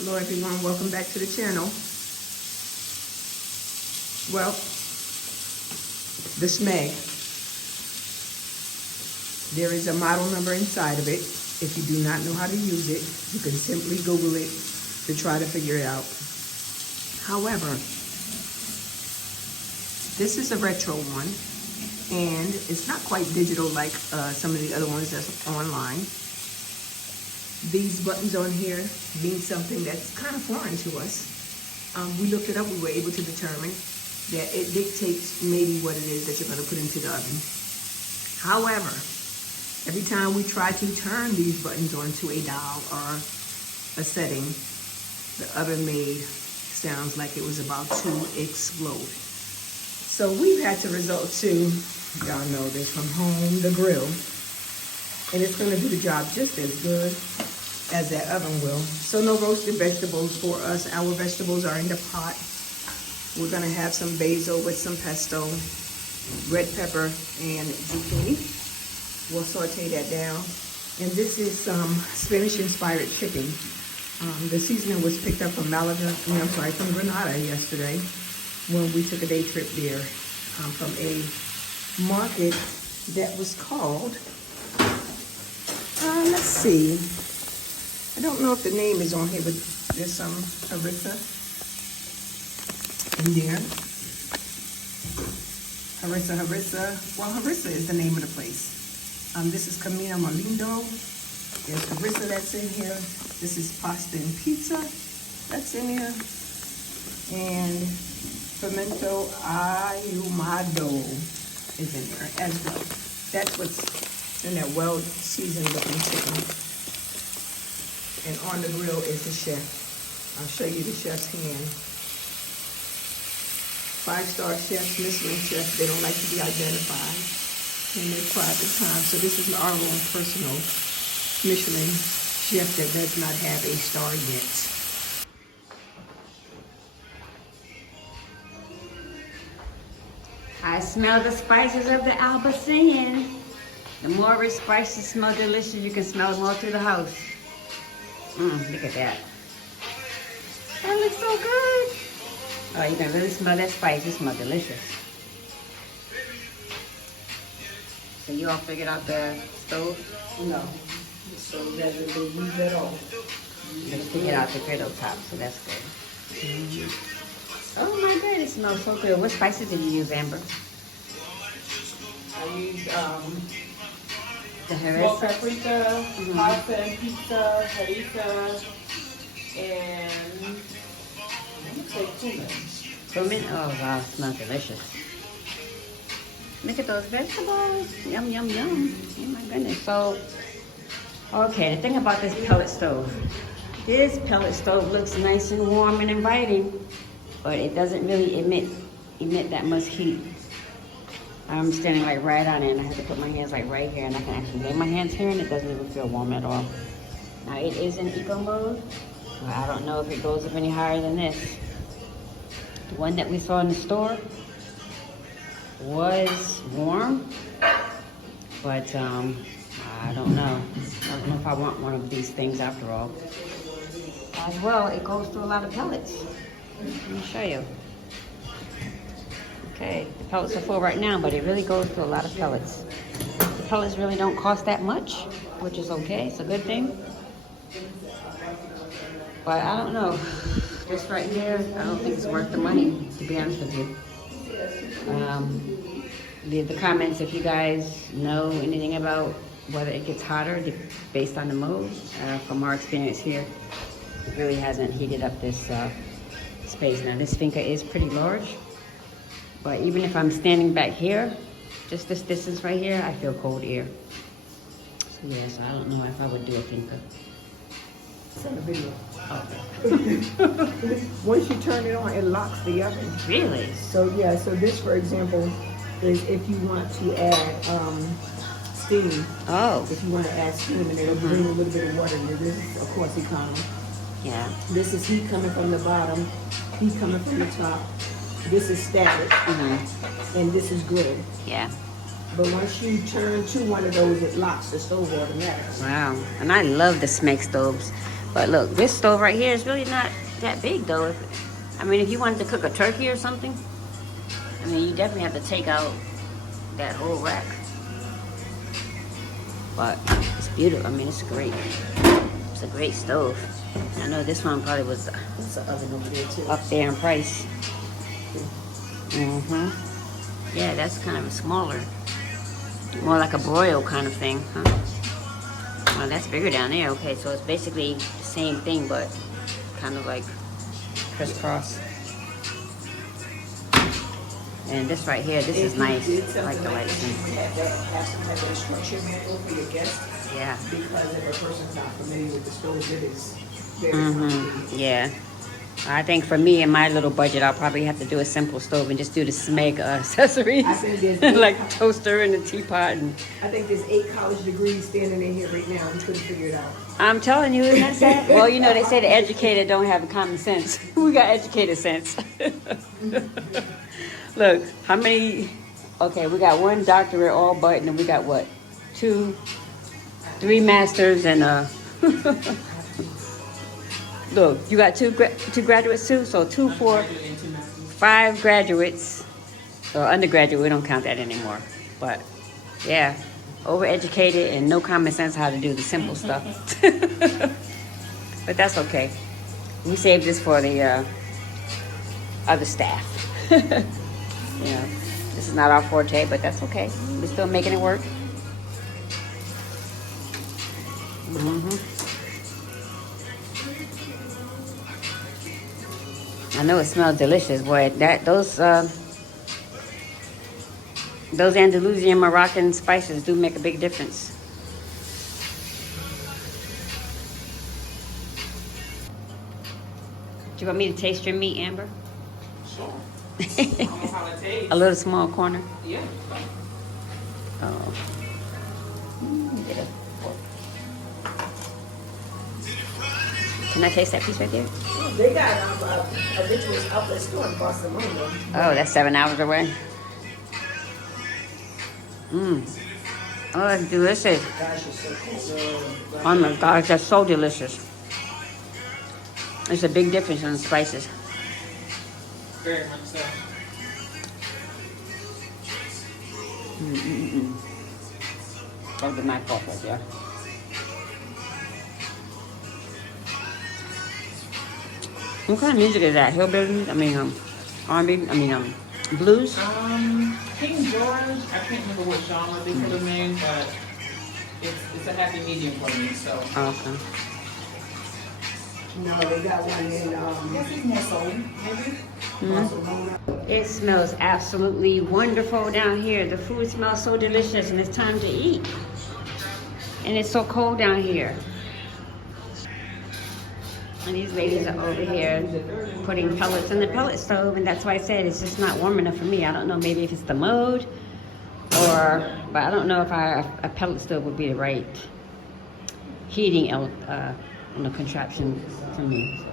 Hello everyone, welcome back to the channel. Well, the SMEG. There is a model number inside of it. If you do not know how to use it, you can simply Google it to try to figure it out. However, this is a retro one, and it's not quite digital like some of the other ones that's online. These buttons on here mean something that's kind of foreign to us. We looked it up, we were able to determine that it dictates maybe what it is that you're going to put into the oven. However, every time we try to turn these buttons onto a dial or a setting, the oven made sounds like it was about to explode. So we've had to resort to, y'all know this from home, the grill. And it's going to do the job just as good as that oven will. So no roasted vegetables for us. Our vegetables are in the pot. We're going to have some basil with some pesto, red pepper, and zucchini. We'll saute that down. And this is some Spanish-inspired chicken. The seasoning was picked up from from Granada yesterday when we took a day trip there from a market that was called, let's see. I don't know if the name is on here, but there's some harissa in there. Harissa. Well, harissa is the name of the place. This is Camino Molindo. There's harissa that's in here. This is pasta and pizza that's in here. And pimento ahumado is in there as well. That's what's in that well-seasoned looking chicken. And on the grill is the chef. I'll show you the chef's hand. 5-star chefs, Michelin chefs, they don't like to be identified in their private time. So this is our own personal Michelin chef that does not have a star yet. I smell the spices of the Albacien. The more its spices smell delicious, you can smell them all through the house. Look at that. That looks so good. Oh, you can really smell that spice. It smells delicious. So you all figured out the stove? No. So that they use that all. You just figured out the griddle top, so that's good. Oh my God, it smells so good. What spices did you use, Amber? I use The smoked harissa? paprika, pasta and pizza, harissa, and I'm gonna say cumin. Cumin? Oh wow, it smells delicious. Look at those vegetables. Yum, yum, yum. Oh my goodness. So, okay, the thing about this pellet stove. This pellet stove looks nice and warm and inviting, but it doesn't really emit that much heat. I'm standing like right on it, and I have to put my hands like right here, and I can actually lay my hands here, and it doesn't even feel warm at all. Now it is in eco mode, but I don't know if it goes up any higher than this. The one that we saw in the store was warm, but I don't know. I don't know if I want one of these things after all. As well, it goes through a lot of pellets. Let me show you. Okay, the pellets are full right now, but it really goes through a lot of pellets. The pellets really don't cost that much, which is okay. It's a good thing. But I don't know. This right here, I don't think it's worth the money, to be honest with you. Leave the comments if you guys know anything about whether it gets hotter based on the mode. From our experience here, it really hasn't heated up this space. Now this finca is pretty large. But even if I'm standing back here, just this distance right here, I feel cold air. So yeah, so I don't know if I would do a finca. Send a video. Okay. Once you turn it on, it locks the oven. Really? So yeah, so this, for example, is if you want to add steam. Oh. If you want to add steam, and it'll bring a little bit of water in there. This is, of course, economy. Yeah. This is heat coming from the bottom, heat coming from the top. This is static, and this is grid. Yeah. But once you turn to one of those, it locks the stove automatically. Wow. And I love the SMEG stoves. But look, this stove right here is really not that big though. I mean, if you wanted to cook a turkey or something, I mean, you definitely have to take out that whole rack. But it's beautiful. I mean, it's a great stove. I know this one probably was It's an oven over there too. up there in price. Yeah, that's kind of a smaller, more like a broil kind of thing, huh? Well, that's bigger down there. Okay, so it's basically the same thing, but kind of like crisscross. And this right here, this is nice. I like the lights. Have some type of instruction manual for your guests. Yeah. Because if a person's not familiar with the stove, it is very complicated. Yeah. I think for me and my little budget, I'll probably have to do a simple stove and just do the SMEG accessories, I think there's like toaster and a teapot. And I think there's 8 college degrees standing in here right now. We couldn't figure it out. I'm telling you, isn't that sad? Well, you know, they say the educated don't have common sense. We got educated sense. Look, how many? Okay, we got 1 doctorate all but, and then we got what? 3 masters and Look, you got two graduates too, so 2, 4, 5 graduates, or undergraduate. We don't count that anymore. But yeah, overeducated and no common sense how to do the simple stuff. But that's okay. We saved this for the other staff. You know, this is not our forte, but that's okay. We're still making it work. I know it smells delicious, boy. Those Andalusian Moroccan spices do make a big difference. Do you want me to taste your meat, Amber? Sure. I don't know how it tastes. A little small corner. Yeah. Oh. Get a fork. Can I taste that piece right there? They got a Rituals outlet store in Barcelona. Oh, that's 7 hours away. Oh, it's delicious. Gosh, it's so cool. Oh my gosh, that's so delicious. There's a big difference in the spices. Very much so. That was my fault right there. What kind of music is that? Hillbilly? I mean, R&B? I mean, blues? King George, I can't remember what genre they put him in, but it's a happy medium for me, so. Okay. No, they got one in, Yes, it's more soul, maybe? Barcelona. It smells absolutely wonderful down here. The food smells so delicious and it's time to eat. And it's so cold down here. And these ladies are over here putting pellets in the pellet stove, and that's why I said it's just not warm enough for me. I don't know, maybe if it's the mode, but I don't know if a pellet stove would be the right heating contraption for me.